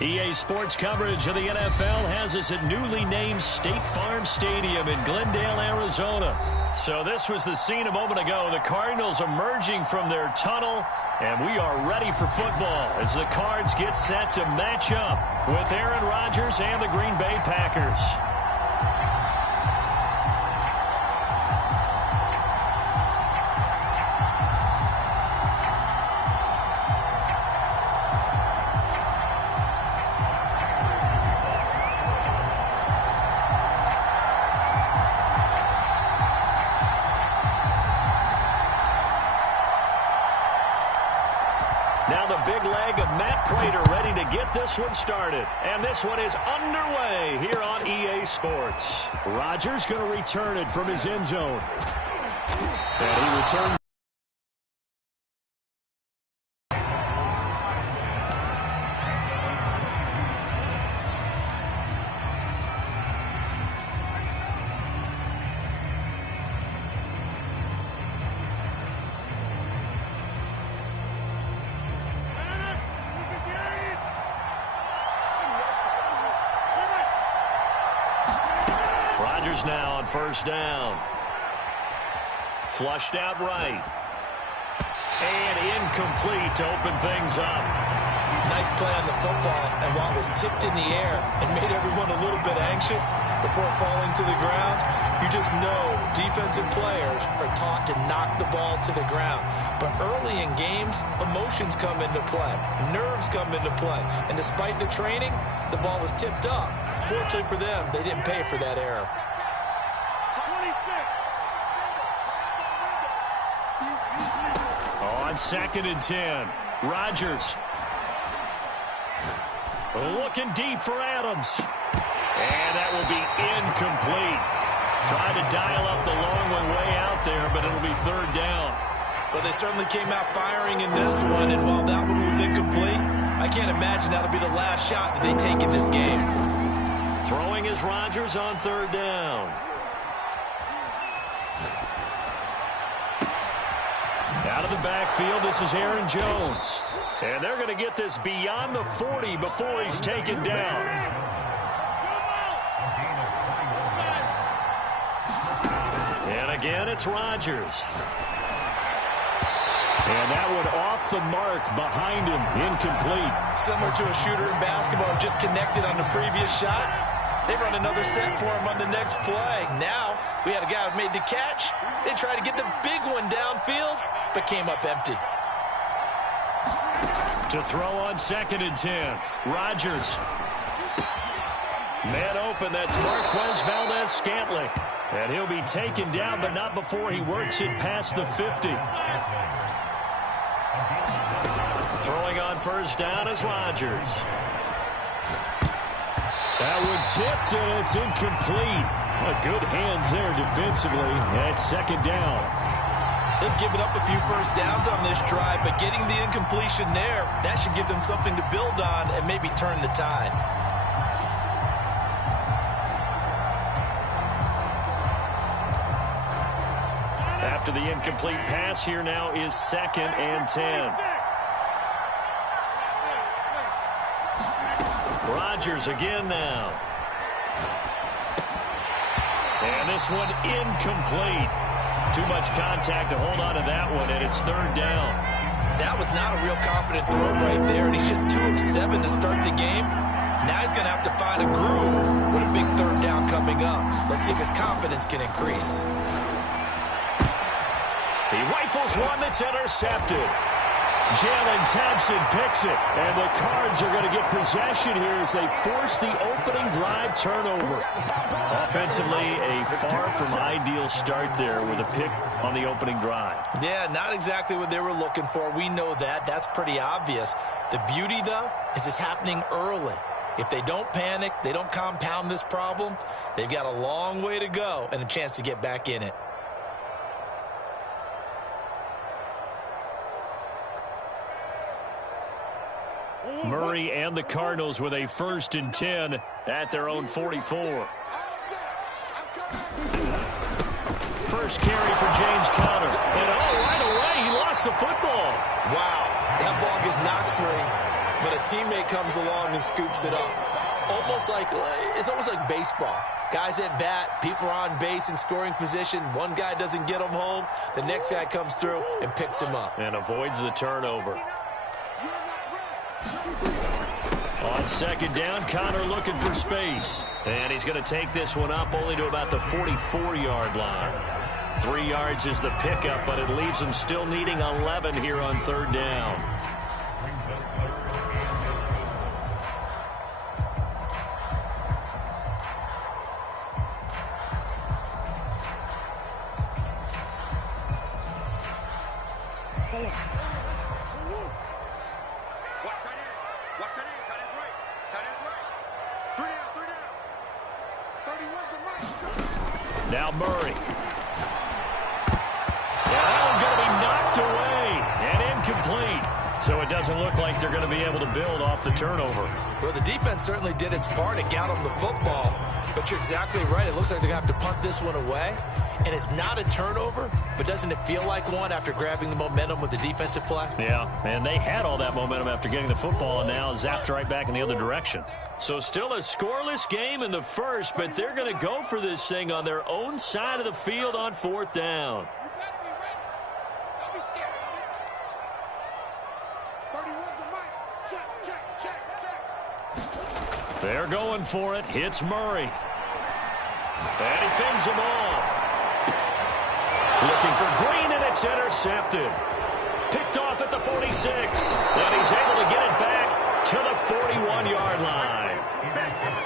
EA Sports coverage of the NFL has us at newly named State Farm Stadium in Glendale, Arizona. So this was the scene a moment ago. The Cardinals emerging from their tunnel, and we are ready for football as the Cards get set to match up with Aaron Rodgers and the Green Bay Packers. Now the big leg of Matt Prater ready to get this one started. And this one is underway here on EA Sports. Rodgers going to return it from his end zone. And he returns. Rodgers now on first down. Flushed out right. And incomplete to open things up. Nice play on the football, and while it was tipped in the air and made everyone a little bit anxious before falling to the ground, you just know defensive players are taught to knock the ball to the ground. But early in games, emotions come into play. Nerves come into play. And despite the training, the ball was tipped up. Fortunately for them, they didn't pay for that error. On 2nd and 10, Rodgers. Looking deep for Adams. And that will be incomplete. Trying to dial up the long one way out there, but it'll be third down. Well, they certainly came out firing in this one, and while that one was incomplete, I can't imagine that'll be the last shot that they take in this game. Throwing is Rodgers on third down. Out of the backfield, this is Aaron Jones. And they're going to get this beyond the 40 before he's taken down. And again, it's Rodgers. And that one off the mark behind him, incomplete. Similar to a shooter in basketball, just connected on the previous shot. They run another set for him on the next play. Now, we had a guy who made the catch. They tried to get the big one downfield, but came up empty. To throw on 2nd and 10, Rodgers. Man open, that's Marquez Valdez-Scantling. And he'll be taken down, but not before he works it past the 50. Throwing on first down is Rodgers. That one tipped, and it's incomplete. Good hands there defensively at 2nd down. They've given up a few first downs on this drive, but getting the incompletion there, that should give them something to build on and maybe turn the tide. After the incomplete pass, here now is 2nd and 10. Rodgers again now. And this one incomplete. Too much contact to hold on to that one, and it's third down. That was not a real confident throw right there, and he's just 2 of 7 to start the game. Now he's going to have to find a groove with a big third down coming up. Let's see if his confidence can increase. He rifles one that's intercepted. Jalen Thompson picks it, and the Cards are going to get possession here as they force the opening drive turnover. Offensively, a far from ideal start there with a pick on the opening drive. Yeah, not exactly what they were looking for. We know that. That's pretty obvious. The beauty, though, is it's happening early. If they don't panic, they don't compound this problem, they've got a long way to go and a chance to get back in it. Murray and the Cardinals with a 1st and 10 at their own 44. First carry for James Conner. And right away, he lost the football. Wow, that ball gets knocked free. but a teammate comes along and scoops it up. It's almost like baseball. Guys at bat, people are on base in scoring position. One guy doesn't get him home. The next guy comes through and picks him up. And avoids the turnover. On second down, Connor looking for space. And he's going to take this one up only to about the 44-yard line. 3 yards is the pickup, but it leaves him still needing 11 here on third down. Now Murray. That one's going to be knocked away and incomplete. So it doesn't look like they're going to be able to build off the turnover. Well, the defense certainly did its part. It got them the football. But you're exactly right. It looks like they're going to have to punt this one away. And it's not a turnover, but doesn't it feel like one after grabbing the momentum with the defensive play? Yeah, and they had all that momentum after getting the football and now zapped right back in the other direction. So still a scoreless game in the first, but they're going to go for this thing on their own side of the field on fourth down. They're going for it. Hits Murray. And he fends him off. Looking for Green, and it's intercepted. Picked off at the 46. And he's able to get it back to the 41-yard line.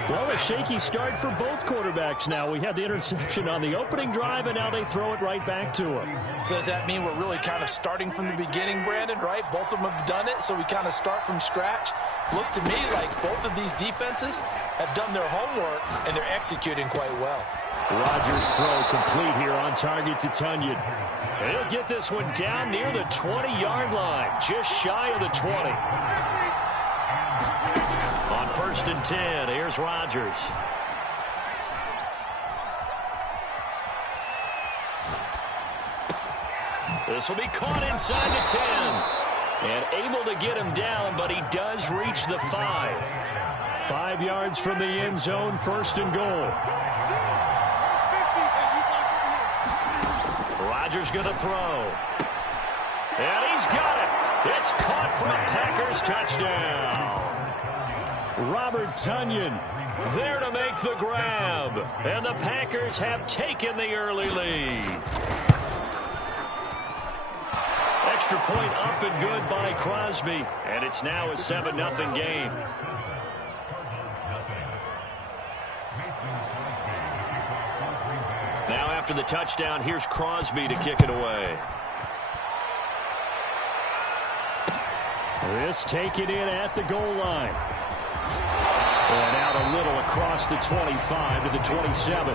Well, a shaky start for both quarterbacks now. We had the interception on the opening drive, and now they throw it right back to him. So does that mean we're really kind of starting from the beginning, Brandon, right? Both of them have done it, so we kind of start from scratch. Looks to me like both of these defenses have done their homework, and they're executing quite well. Rodgers' throw complete here on target to Tunyon. He'll get this one down near the 20-yard line, just shy of the 20. On 1st and 10, here's Rodgers. This will be caught inside the 10. And able to get him down, but he does reach the 5. 5 yards from the end zone, 1st and goal. Rodgers going to throw. And he's got it. It's caught for a Packers touchdown. Robert Tunyon there to make the grab. And the Packers have taken the early lead. Extra point up and good by Crosby. And it's now a 7-0 game. Now after the touchdown, here's Crosby to kick it away. This taken in at the goal line. And out a little across the 25 to the 27.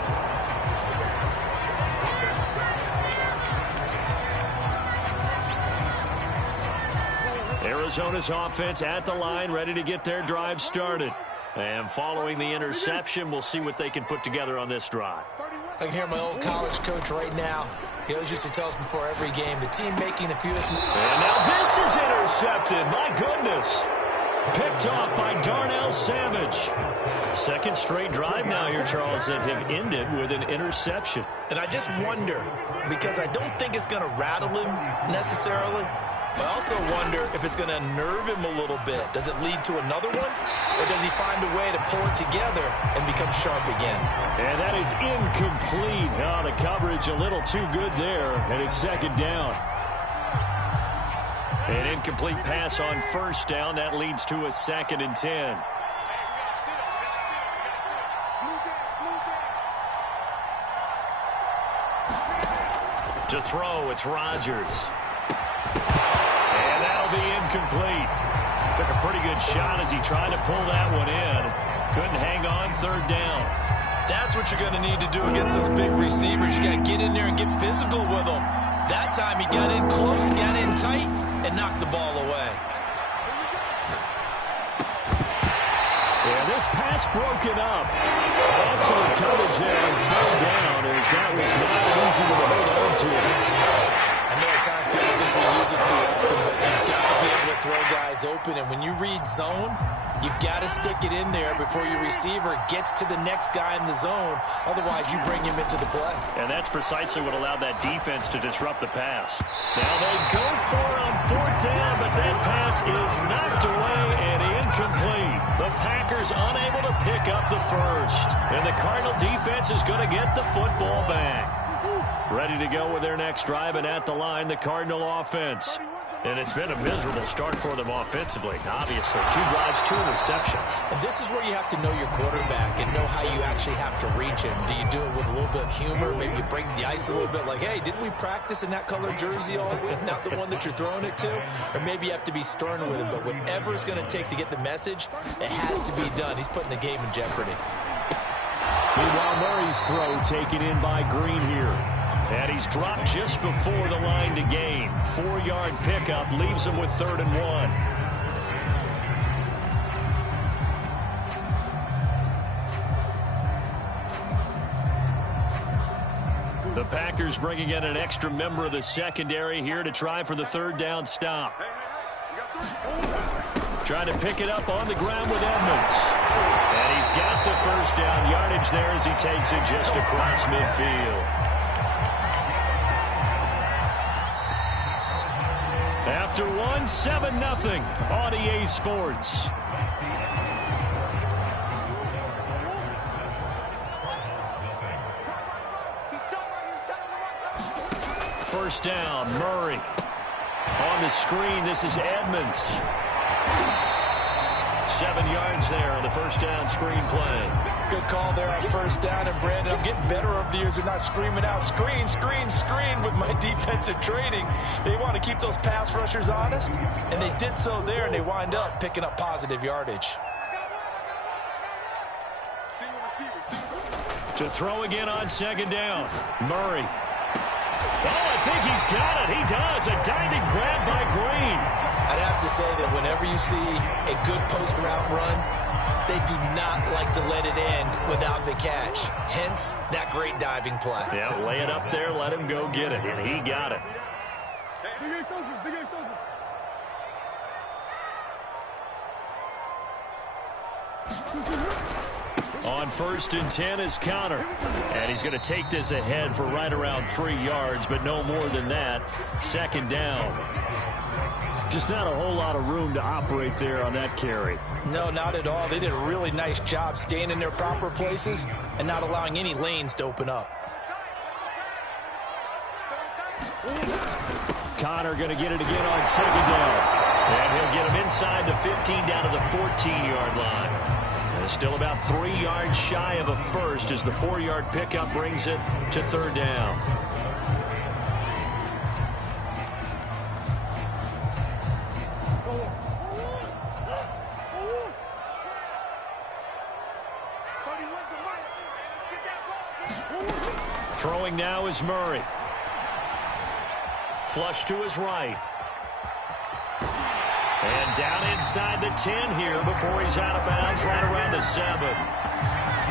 Arizona's offense at the line, ready to get their drive started. And following the interception, we'll see what they can put together on this drive. I can hear my old college coach right now. He always used to tell us before every game, the team making the fewest moves. And now this is intercepted. My goodness. Picked off by Darnell Savage. Second straight drive now here, Charles, that have ended with an interception. And I just wonder, because I don't think it's going to rattle him necessarily, but I also wonder if it's going to unnerve him a little bit. Does it lead to another one? Or does he find a way to pull it together and become sharp again? And that is incomplete. Oh, the coverage a little too good there, and it's second down. An incomplete pass on first down. That leads to a 2nd and 10. To throw, it's Rodgers. And that'll be incomplete. Took a pretty good shot as he tried to pull that one in. Couldn't hang on, 3rd down. That's what you're going to need to do against those big receivers. You got to get in there and get physical with them. That time he got in close, got in tight, and knocked the ball away. Yeah, this pass broken up. Excellent coverage there on 3rd down, as that was not easy to hold on to. I know at times people think we use it too often, but you've got to be able to throw guys open, and when you read zone, you've got to stick it in there before your receiver gets to the next guy in the zone. Otherwise, you bring him into the play. And that's precisely what allowed that defense to disrupt the pass. Now they go for it on 4th down, but that pass is knocked away and incomplete. The Packers unable to pick up the first. And the Cardinal defense is going to get the football back. Ready to go with their next drive, and at the line, the Cardinal offense. And it's been a miserable start for them offensively, obviously. 2 drives, 2 interceptions. And this is where you have to know your quarterback and know how you actually have to reach him. Do you do it with a little bit of humor? Maybe you break the ice a little bit like, hey, didn't we practice in that color jersey all week, not the one that you're throwing it to? Or maybe you have to be stern with him. But whatever it's going to take to get the message, it has to be done. He's putting the game in jeopardy. Meanwhile, Murray's throw taken in by Green here. And he's dropped just before the line to gain. 4-yard pickup leaves him with 3rd and 1. The Packers bringing in an extra member of the secondary here to try for the 3rd down stop. Trying to pick it up on the ground with Edmonds. And he's got the 1st down yardage there as he takes it just across midfield. After 7-0 on EA Sports. First down, Murray. On the screen, this is Edmonds. 7 yards there on the 1st down screen play. Good call there on 1st down. And, Brandon, I'm getting better over the years of not screaming out, screen, screen, screen with my defensive training. They want to keep those pass rushers honest, and they did so there, and they wind up picking up positive yardage. To throw again on 2nd down, Murray. Oh, I think he's got it. He does. A diving grab by Green. I'd have to say that whenever you see a good post route run, they do not like to let it end without the catch. Hence, that great diving play. Yeah, lay it up there, let him go get it, and he got it. On 1st and 10 is Connor. And he's going to take this ahead for right around 3 yards, but no more than that. 2nd down. Just not a whole lot of room to operate there on that carry. No, not at all. They did a really nice job staying in their proper places and not allowing any lanes to open up. Connor going to get it again on 2nd down. And he'll get him inside the 15 down to the 14-yard line. And still about 3 yards shy of a first as the 4-yard pickup brings it to 3rd down. Throwing now is Murray. Flush to his right. And down inside the 10 here before he's out of bounds right around the 7.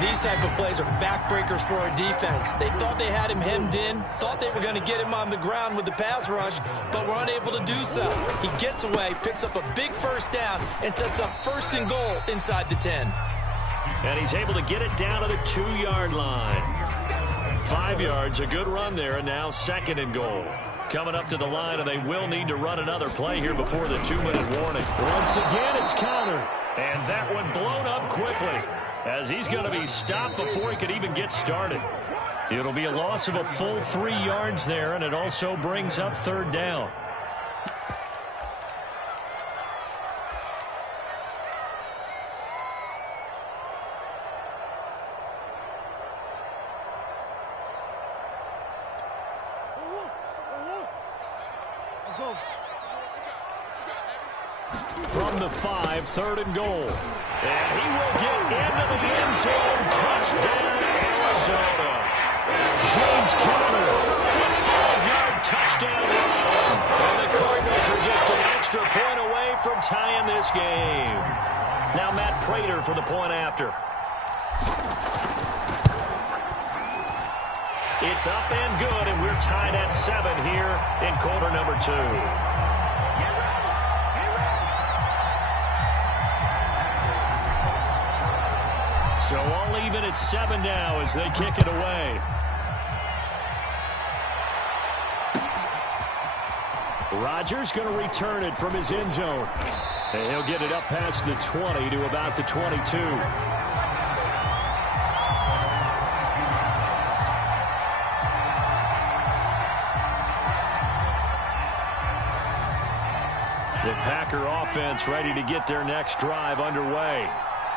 These type of plays are backbreakers for our defense. They thought they had him hemmed in, thought they were going to get him on the ground with the pass rush, but were unable to do so. He gets away, picks up a big 1st down, and sets up 1st and goal inside the 10. And he's able to get it down to the 2-yard line. 5 yards, a good run there, and now 2nd and goal. Coming up to the line, and they will need to run another play here before the 2-minute warning. Once again, it's Connor. And that one blown up quickly as he's going to be stopped before he could even get started. It'll be a loss of a full 3 yards there, and it also brings up 3rd down. From the 5, 3rd and goal. And he will get into the end zone. Touchdown, Arizona. James Conner, a 5-yard touchdown run. And the Cardinals are just an extra point away from tying this game. Now Matt Prater for the point after. It's up and good, and we're tied at 7 here in quarter number 2. So all even at 7 now as they kick it away. Rodgers going to return it from his end zone. And he'll get it up past the 20 to about the 22. The Packer offense ready to get their next drive underway.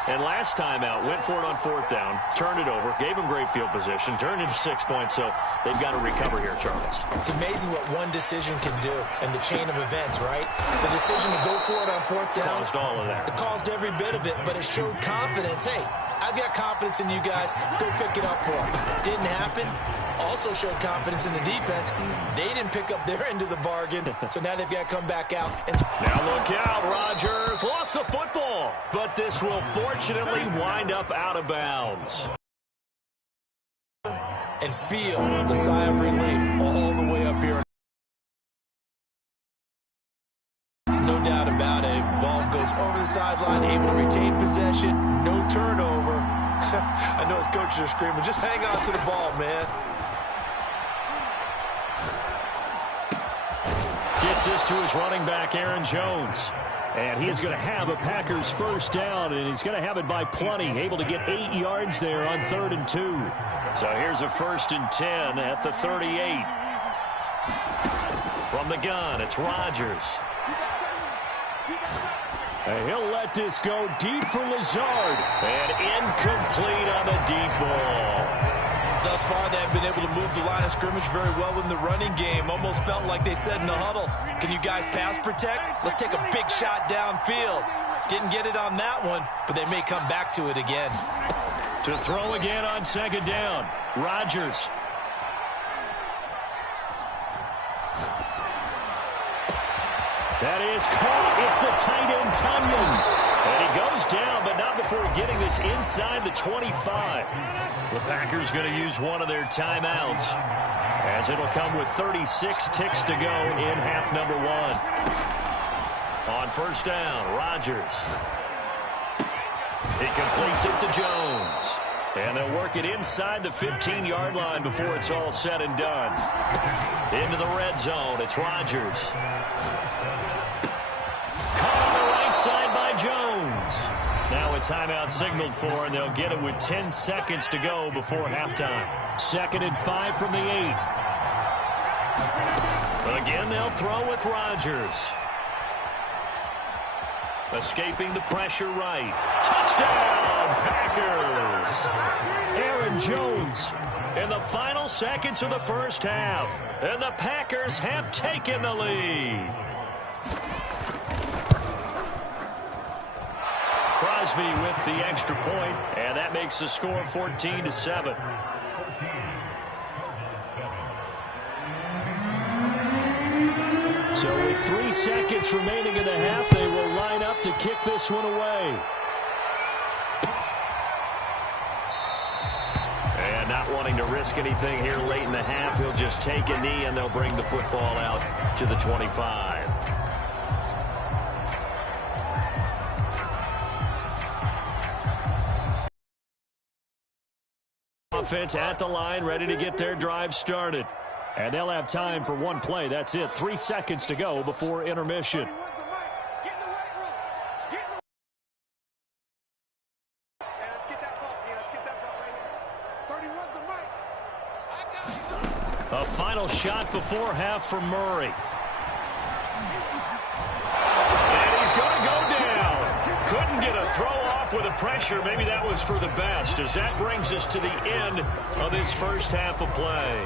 And last time out, went for it on 4th down, turned it over, gave them great field position, turned into 6 points, so they've got to recover here, Charles. It's amazing what one decision can do in the chain of events, right? The decision to go for it on 4th down. Caused all of that. It caused every bit of it, but it showed confidence. Hey, I've got confidence in you guys. Go pick it up for them. Didn't happen. Also showed confidence in the defense. They didn't pick up their end of the bargain, so now they've got to come back out. And now look out, Rodgers lost the football, but this will fortunately wind up out of bounds. And feel the sigh of relief all the way up here. No doubt about it. Ball goes over the sideline, able to retain possession, no turnover. I know his coaches are screaming, just hang on to the ball, man. Gets this to his running back, Aaron Jones. And he is going to have a Packers first down, and he's going to have it by plenty. Able to get 8 yards there on 3rd and 2. So here's a 1st and 10 at the 38. From the gun, it's Rodgers. And he'll let this go deep for Lazard. And incomplete on the deep ball. Thus far, they've been able to move the line of scrimmage very well in the running game. Almost felt like they said in the huddle, can you guys pass protect? Let's take a big shot downfield. Didn't get it on that one, but they may come back to it again. To throw again on 2nd down, Rodgers. That is caught. It's the tight end, Tunyon. And he goes down, but not before getting this inside the 25. The Packers going to use one of their timeouts, as it'll come with 36 ticks to go in half number 1. On 1st down, Rodgers. He completes it to Jones. And they'll work it inside the 15-yard line before it's all said and done. Into the red zone, it's Rodgers. Caught on the right side by Jones. Now a timeout signaled for, and they'll get it with 10 seconds to go before halftime. 2nd and 5 from the 8. But again, they'll throw with Rodgers. Escaping the pressure right. Touchdown, Packers! Aaron Jones in the final seconds of the first half. And the Packers have taken the lead. Crosby with the extra point, and that makes the score 14-7. So with 3 seconds remaining in the half, they will line up to kick this one away. And not wanting to risk anything here late in the half, he'll just take a knee, and they'll bring the football out to the 25. Offense at the line, ready to get their drive started. And they'll have time for one play. That's it. 3 seconds to go before intermission. A final shot before half for Murray. And he's going to go down. Couldn't get a throw off with the pressure. Maybe that was for the best, as that brings us to the end of this first half of play.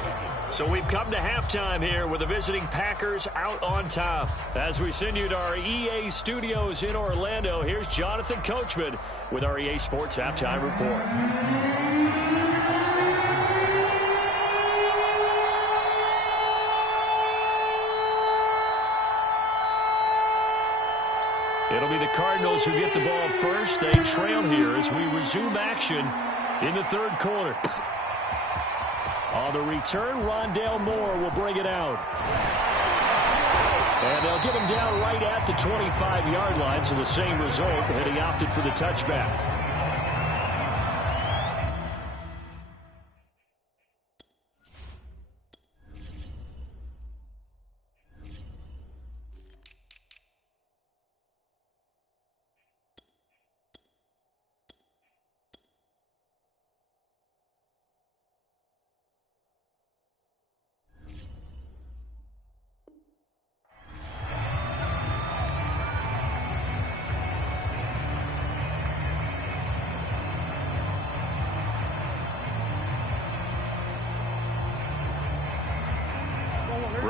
So we've come to halftime here with the visiting Packers out on top. As we send you to our EA studios in Orlando, here's Jonathan Coachman with our EA Sports Halftime Report. It'll be the Cardinals who get the ball first. They trail here as we resume action in the third quarter. On the return, Rondale Moore will bring it out. And they'll get him down right at the 25-yard line, so the same result, and he opted for the touchback.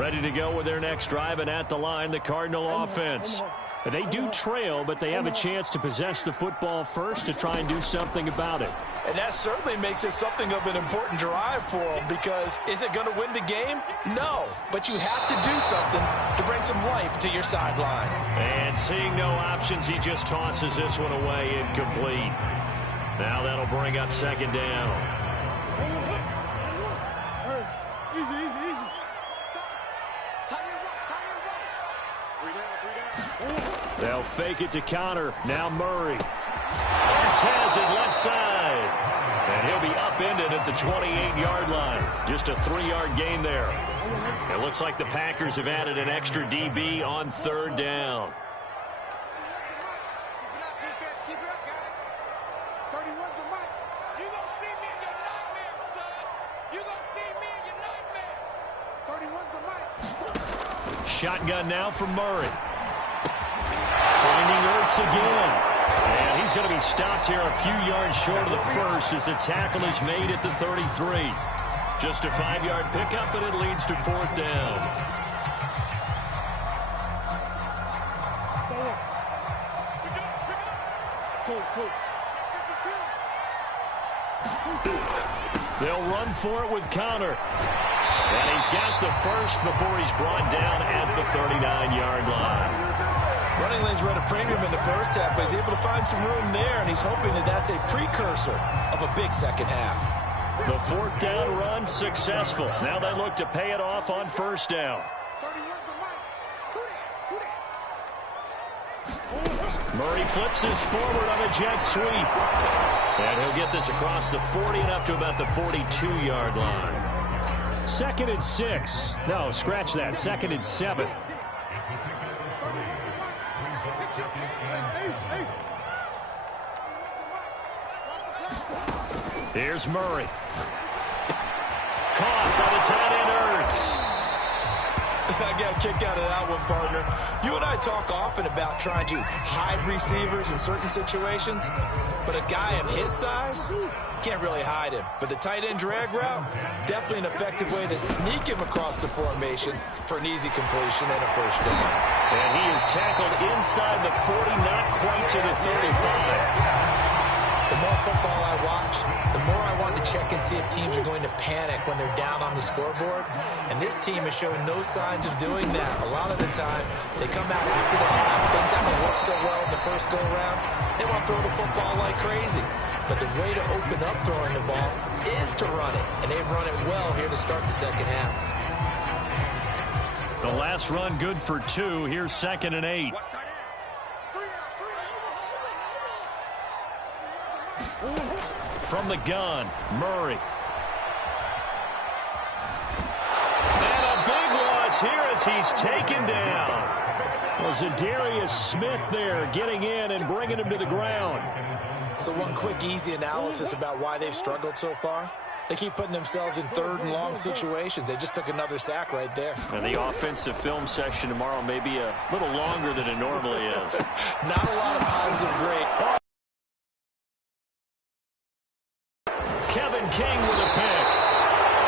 Ready to go with their next drive, and at the line, the Cardinal offense. They do trail, but they have a chance to possess the football first to try and do something about it. And that certainly makes it something of an important drive for them, because is it going to win the game? No, but you have to do something to bring some life to your sideline. And seeing no options, he just tosses this one away incomplete. Now that'll bring up second down. They'll fake it to Connor. Now Murray. Arts has it left side. And he'll be upended at the 28-yard line. Just a 3-yard gain there. It looks like the Packers have added an extra DB on third down. Shotgun now from Murray. Finding Ertz again. And he's going to be stopped here a few yards short of the first as the tackle is made at the 33. Just a 5-yard pickup, and it leads to fourth down. They'll run for it with Connor. And he's got the first before he's brought down at the 39-yard line. Running lanes were at a premium in the first half, but he's able to find some room there, and he's hoping that that's a precursor of a big second half. The fourth down run successful. Now they look to pay it off on first down. Murray flips this forward on a jet sweep. And he'll get this across the 40 and up to about the 42-yard line. 2nd and 6. No, scratch that. 2nd and 7. Here's Murray. Caught by the tight end Ertz. I got a kick out of that one, partner. You and I talk often about trying to hide receivers in certain situations, but a guy of his size can't really hide him. But the tight end drag route, definitely an effective way to sneak him across the formation for an easy completion and a first down. And he is tackled inside the 40, not quite to the 35. The more football I watch, the more I want to check and see if teams are going to panic when they're down on the scoreboard. And this team is showing no signs of doing that. A lot of the time, they come out after the half. Things haven't worked so well in the first go-around. They want to throw the football like crazy. But the way to open up throwing the ball is to run it. And they've run it well here to start the second half. The last run good for 2. Here's 2nd and 8. From the gun, Murray. And a big loss here as he's taken down. Was Zadarius Smith there getting in and bringing him to the ground. So one quick, easy analysis about why they've struggled so far. They keep putting themselves in third and long situations. They just took another sack right there. And the offensive film session tomorrow may be a little longer than it normally is. Not a lot of positive grade. Kevin King with a pick.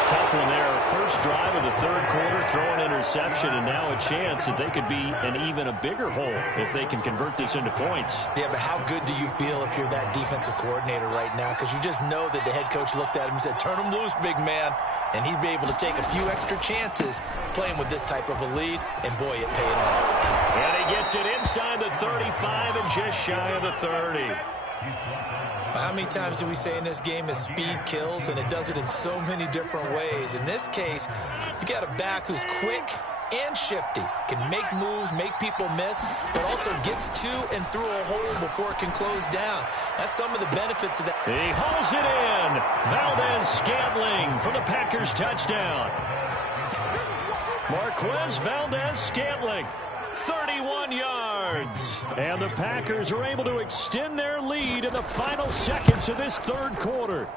Tough one there. First drive of the third quarter, throw an interception, and now a chance that they could be in even a bigger hole if they can convert this into points. Yeah, but how good do you feel if you're that defensive coordinator right now? Because you just know that the head coach looked at him and said, turn him loose, big man. And he'd be able to take a few extra chances playing with this type of a lead, and boy, it paid off. And he gets it inside the 35 and just shy of the 30. How many times do we say in this game is speed kills, and it does it in so many different ways. In this case, you got a back who's quick and shifty, can make moves, make people miss, but also gets to and through a hole before it can close down. That's some of the benefits of that. He hauls it in. Valdez-Scantling for the Packers touchdown. Marquez Valdez-Scantling. 31 yards. And the Packers are able to extend their lead in the final seconds of this third quarter.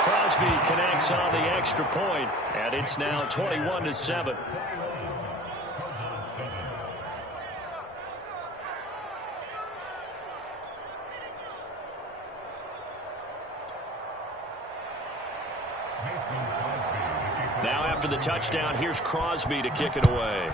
Crosby connects on the extra point, and it's now 21-7. Now after for the touchdown. Here's Crosby to kick it away.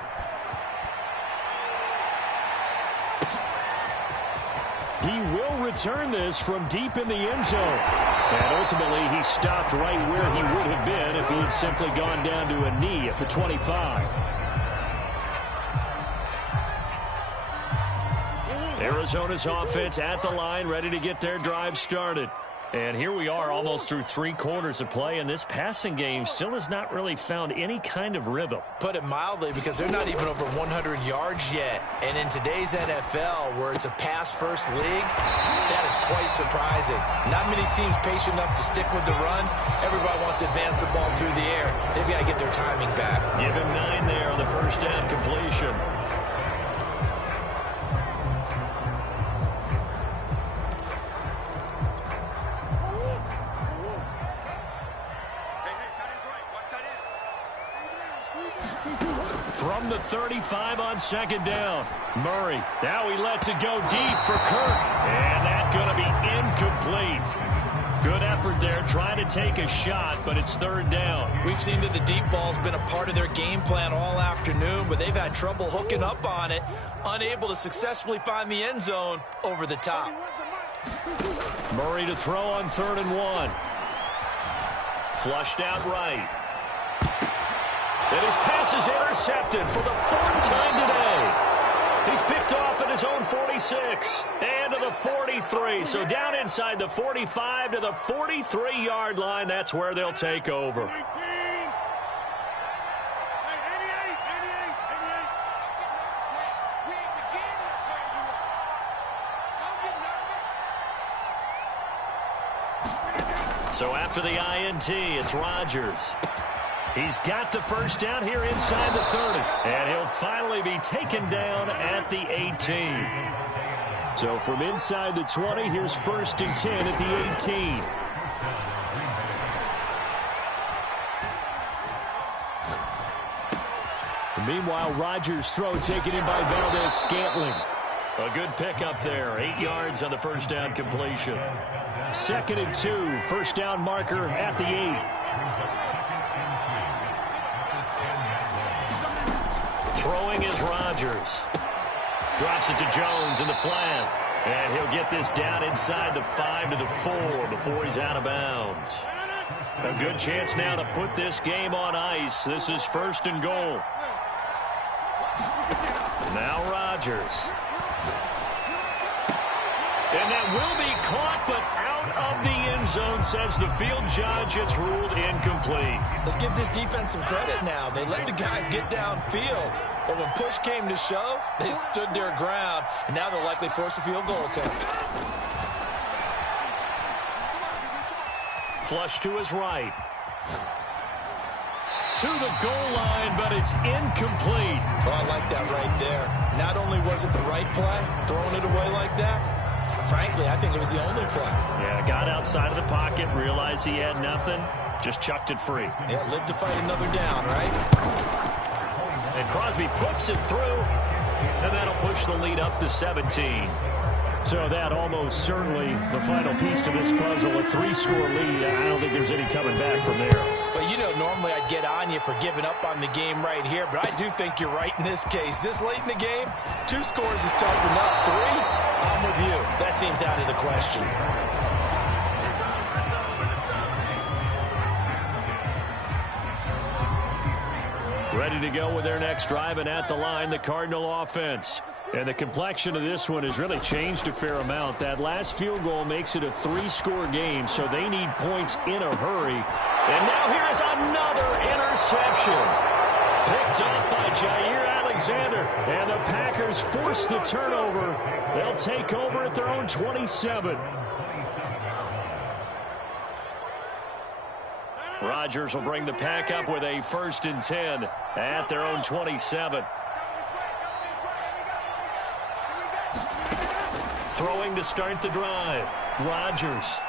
He will return this from deep in the end zone. And ultimately, he stopped right where he would have been if he had simply gone down to a knee at the 25. Arizona's offense at the line, ready to get their drive started. And here we are almost through 3 quarters of play, and this passing game still has not really found any kind of rhythm. Put it mildly, because they're not even over 100 yards yet. And in today's NFL, where it's a pass-first league, that is quite surprising. Not many teams patient enough to stick with the run. Everybody wants to advance the ball through the air. They've got to get their timing back. Give him 9 there on the first down completion. From the 35 on second down. Murray. Now he lets it go deep for Kirk. And that's going to be incomplete. Good effort there trying to take a shot, but it's third down. We've seen that the deep ball's been a part of their game plan all afternoon, but they've had trouble hooking up on it, unable to successfully find the end zone over the top. Murray to throw on 3rd and 1. Flushed out right. And his pass is intercepted for the 4th time today. He's picked off at his own 46 and to the 43. So down inside the 45 to the 43-yard line. That's where they'll take over. So after the INT, it's Rodgers. He's got the first down here inside the 30. And he'll finally be taken down at the 18. So from inside the 20, here's 1st and 10 at the 18. Meanwhile, Rodgers' throw taken in by Valdez-Scantling. A good pickup there. 8 yards on the first down completion. 2nd and 2. First down marker at the 8. Throwing is Rodgers. Drops it to Jones in the flat. And he'll get this down inside the 5 to the 4 before he's out of bounds. A good chance now to put this game on ice. This is 1st and goal. Now Rodgers. And that will be caught, but out of the end zone, says the field judge. It's ruled incomplete. Let's give this defense some credit now. They let the guys get downfield, but when push came to shove, they stood their ground, and now they'll likely force a field goal attempt. Flush to his right. To the goal line, but it's incomplete. Oh, I like that right there. Not only was it the right play, throwing it away like that, frankly, I think it was the only play. Yeah, got outside of the pocket, realized he had nothing, just chucked it free. Yeah, live to fight another down, right? And Crosby puts it through, and that'll push the lead up to 17. So that almost certainly the final piece to this puzzle, a 3-score lead. I don't think there's any coming back from there. Well, you know, normally I'd get on you for giving up on the game right here, but I do think you're right in this case. This late in the game, 2 scores is tough enough. 3, I'm with you. That seems out of the question. Ready to go with their next drive, and at the line, the Cardinal offense. And the complexion of this one has really changed a fair amount. That last field goal makes it a 3-score game, so they need points in a hurry. And now here's another interception. Picked up by Jair Alexander. And the Packers force the turnover. They'll take over at their own 27. Rodgers will bring the Pack up with a 1st and 10 at their own 27. Throwing to start the drive. Rodgers.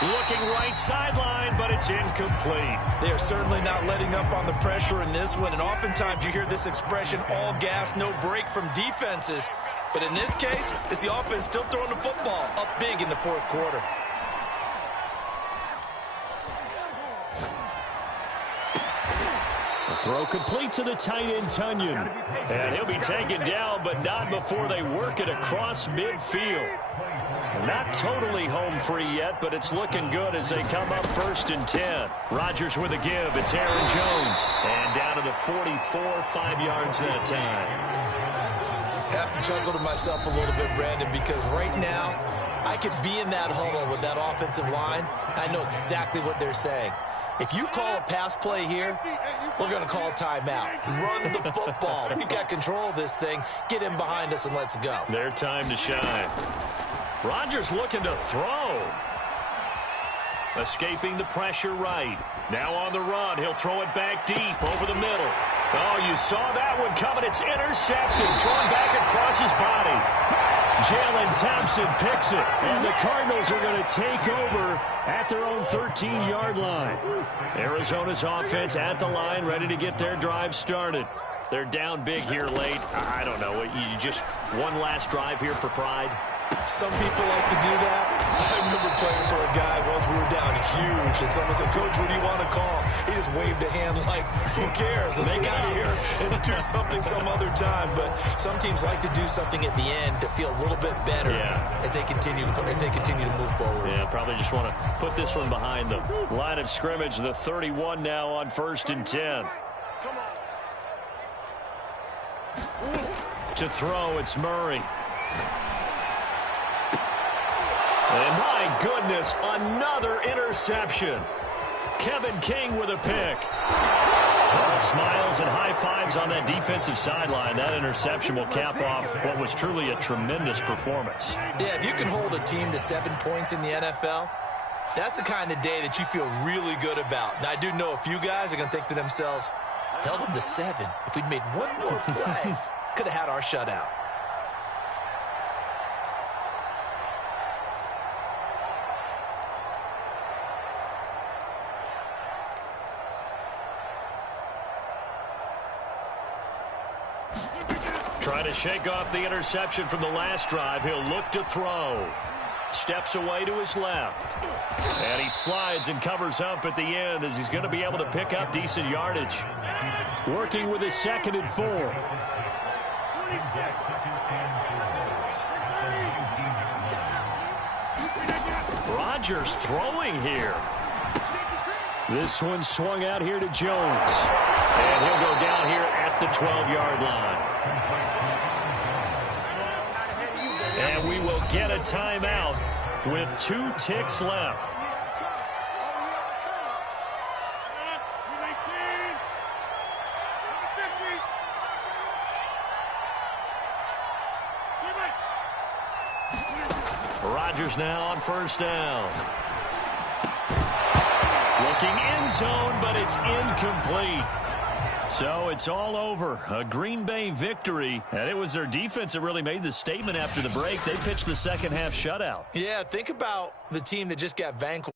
Looking right sideline, but it's incomplete. They are certainly not letting up on the pressure in this one, and oftentimes you hear this expression, all gas, no break from defenses. But in this case, it's the offense still throwing the football up big in the 4th quarter. The throw complete to the tight end, Tunyon. And he'll be taken down, but not before they work it across midfield. Not totally home free yet, but it's looking good as they come up 1st and 10. Rodgers with a give. It's Aaron Jones. And down to the 44, 5 yards that time. I have to chuckle to myself a little bit, Brandon, because right now I could be in that huddle with that offensive line. I know exactly what they're saying. If you call a pass play here, we're going to call a timeout. Run the football. We've got control of this thing. Get in behind us and let's go. Their time to shine. Rodgers looking to throw. Escaping the pressure right. Now on the run. He'll throw it back deep over the middle. Oh, you saw that one coming. It's intercepted. Thrown back across his body. Jalen Thompson picks it. And the Cardinals are going to take over at their own 13-yard line. Arizona's offense at the line, ready to get their drive started. They're down big here late. I don't know. You just one last drive here for pride. Some people like to do that. I remember playing for a guy once we were down huge, and someone said, "Coach, what do you want to call?" He just waved a hand like, "Who cares? Let's get out of here and do something some other time." But some teams like to do something at the end to feel a little bit better as they continue to move forward. Yeah, probably just want to put this one behind them. Line of scrimmage, the 31 now on 1st and 10. To throw, it's Murray. And my goodness, another interception. Kevin King with a pick. Well, smiles and high fives on that defensive sideline. That interception will cap off what was truly a tremendous performance. Yeah, if you can hold a team to 7 points in the NFL, that's the kind of day that you feel really good about. Now, I do know a few guys are going to think to themselves, held them to 7. If we'd made one more play, could have had our shutout. Trying to shake off the interception from the last drive. He'll look to throw. Steps away to his left. And he slides and covers up at the end as he's going to be able to pick up decent yardage. Working with his 2nd and 4. Rodgers throwing here. This one swung out here to Jones. And he'll go down here at the 12-yard line. And we will get a timeout with 2 ticks left. Rodgers now on 1st down. Looking end zone, but it's incomplete. So it's all over. A Green Bay victory. And it was their defense that really made the statement after the break. They pitched the second half shutout. Yeah, think about the team that just got vanquished.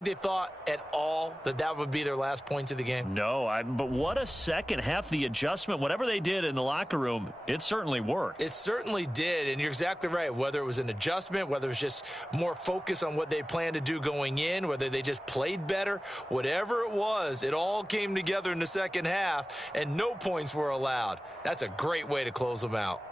They thought at all that that would be their last points of the game? No, but what a second half. The adjustment, whatever they did in the locker room, it certainly worked. It certainly did, and you're exactly right. Whether it was an adjustment, whether it was just more focus on what they planned to do going in, whether they just played better, whatever it was, it all came together in the second half, and no points were allowed. That's a great way to close them out.